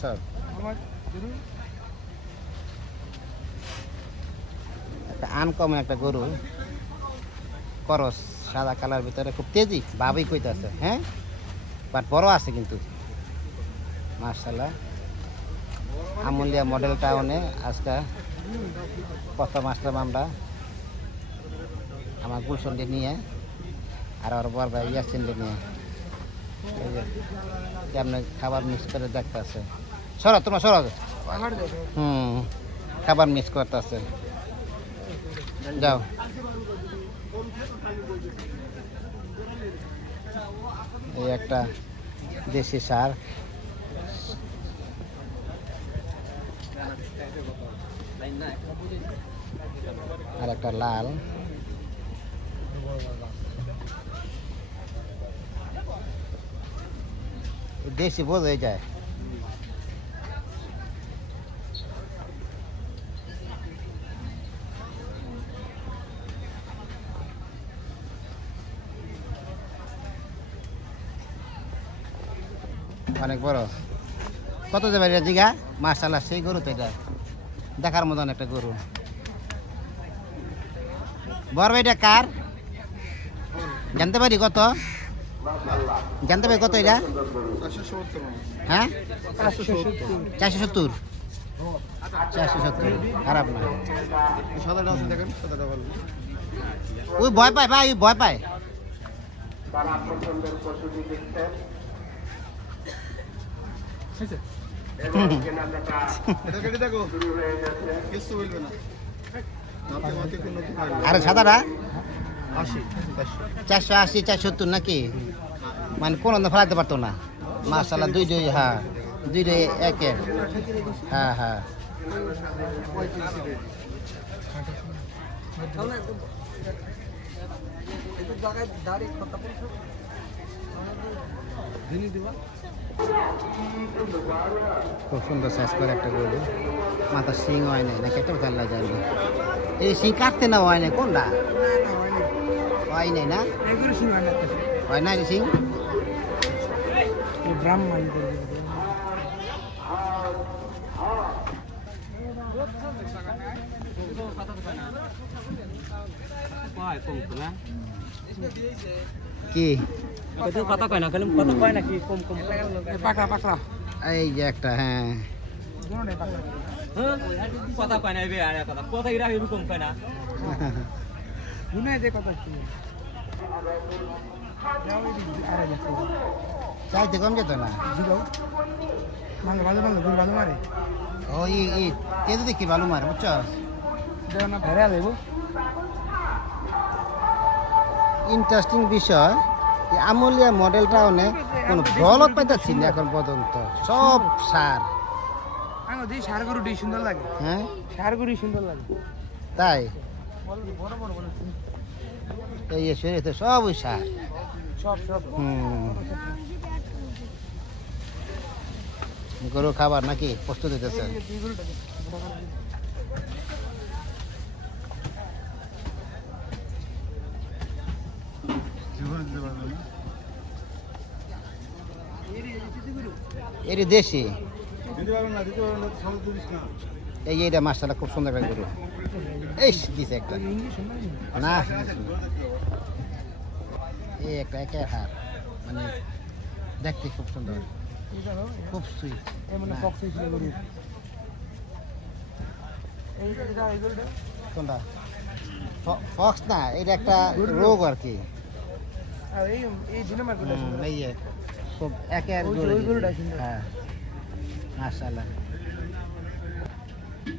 সব একটা আনকমন একটা গরু, করস সাদা কালার ভিতরে, খুব তেজি ভাবেই কইতাছে। হ্যাঁ, বাট বড় আছে কিন্তু মাশাআল্লাহ। আমুলিয়া মডেল টাউনে আজকে প্রথম আসলাম আমরা আমার গুলশনকে নিয়ে, আর ওর বড় ভাই ইয়াসিনকে নিয়ে। কেমন খাবার মিক্স করে দেখতেছে। সরো তোমরা সরো। খাবার মিক্স করতেছে, যাও। এই একটা দেশি সার, আর একটা লাল। দেশি বোঝাই যায়। অনেক বড়। কত দেবে এটা জিগা? মাশাআল্লাহ, সেই গরু তো এটা দেখার মতন একটা গরু। বড় ভাইটা কার জানতে পারি? কত জানতে পারি কত এটা? হ্যাঁ, 470। 470 খারাপ না। ওই ভয় পায় ভাই, ওই ভয় পায়। আরে সাদাটা 480 470 নাকি? মানে কোন ফেলাতে পারতো না। মাশাআল্লাহ, দুই হ্যাঁ, দুই এক এক। হ্যাঁ হ্যাঁ, খুব সুন্দর সাইজ করে একটা গরু। মাথা শিং হয় নাই, না কেটে ফেলা যায় না। এই শিং কাটতে না হয় নাই, কোনটা হয় নাই? না হয় না শিং। কি কথা কয় না, কথা কয় না কি কম কম পাকড়া পাকড়া। এই যে একটা, হ্যাঁ কথা কয় না, কথা কথা এরা এরকম কয় না। শুনে যে কথা চাইতে কম যেত না। ভালো ভালো ভালো ভালো মারে। ও ই কেঁদে দেখি ভালো মারে, বুঝছ? না ভেড়া লেব। ইন্টারেস্টিং বিষয়, আমুলিয়া মডেল টাউনে কোনো ব্লক পাইতেছি না এখন পর্যন্ত, সব সার। সার গরু সুন্দর লাগে। হ্যাঁ, সার গরু সুন্দর লাগে তাই বড় বড় বড় এই শরীরে সব ওই সার। সব সব গরু খাবার নাকি প্রস্তুত হইতেছে? এটি দেশি। এই যে এটা মাশাআল্লাহ খুব সুন্দর একটা গরু। এই দিছে একটা না, এই একটা একের হার, মানে দেখতে খুব সুন্দর, খুব সুইট। কোনটা ফক্স না, এটা একটা রোগ আর কি। এই যে খুব একের গরু। হ্যাঁ মাশাআল্লাহ,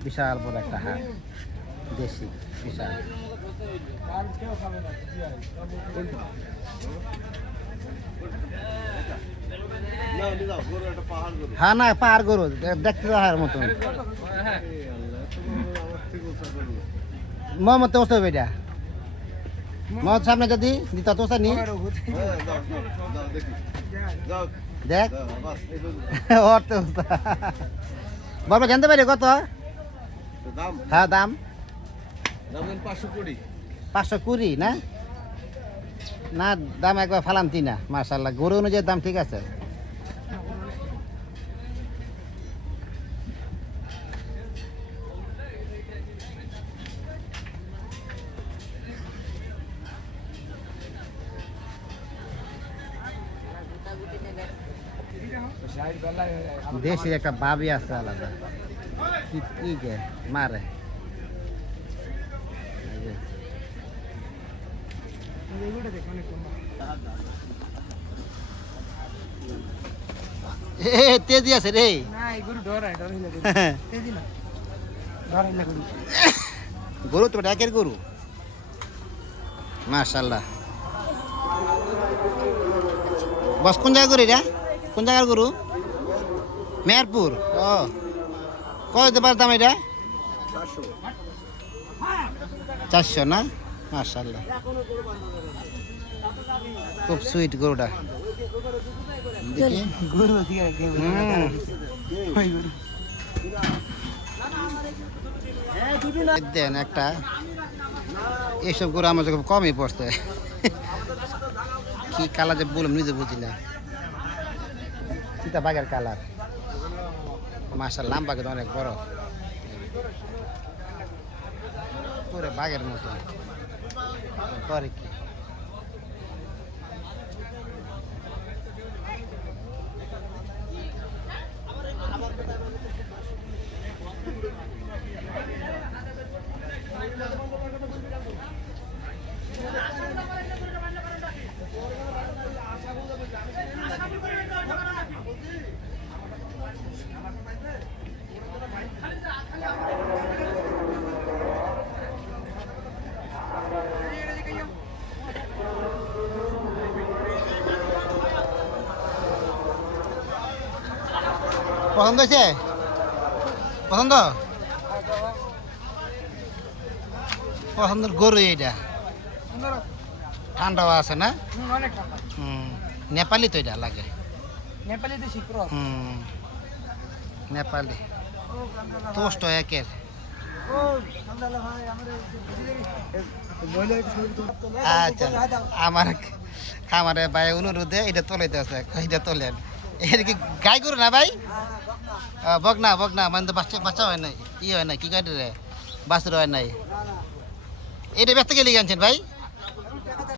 বিশাল বড় একটা হাড়, দেশি বিশাল। হ্যাঁ না, পাহাড় গরু দেখতে দেখার মতন। মোহাম্মদ তো ওস্তাদ বেটা, মোহাম্মদ সামনে যদি দিত তো নি দেখ। ওর তো বাবা জানতে পারি কত? হ্যাঁ দাম 520 না? না দাম একবার ফালান্তি না। মাশাআল্লাহ, গরু অনুযায়ী দাম ঠিক আছে। দেশের একটা বাবি আছে আলাদা কি কি যে মারে তেজি আছে রে গরু তো ডাকের গরু মাশাআল্লাহ বস কোন জায়গা গরু এটা কোন জায়গার গরু মেহেরপুর ও কয় দিতে পারতাম এটা 400 না মাশাআল্লাহ খুব সুইট গরুটা দেখি দেন একটা এইসব গরু আমার খুব কমই পড়ছে কি কালার যে বললাম নিজে বুঝি না চিতা বাঘের কালার মাশাআল্লাহ লাম্বা কিন্তু অনেক বড় পুরো বাঘের মতো করে কি পছন্দ হয়েছে পছন্দ পছন্দের গরু এইটা ঠান্ডাও আছে না নেপালি তো এটা লাগে নেপালি তোষ্ট একের আচ্ছা আমার খামারে ভাই অনুরোধে এটা তোলাইতে আছে এটা তোলেন এর কি গাই গরু না ভাই বকনা বকনা মানে তো বাচ্চা বাচ্চা হয় নাই ই হয় না কি গাড়ি রে বাছুর হয় নাই এটা ব্যস্ত গেলে আনছেন ভাই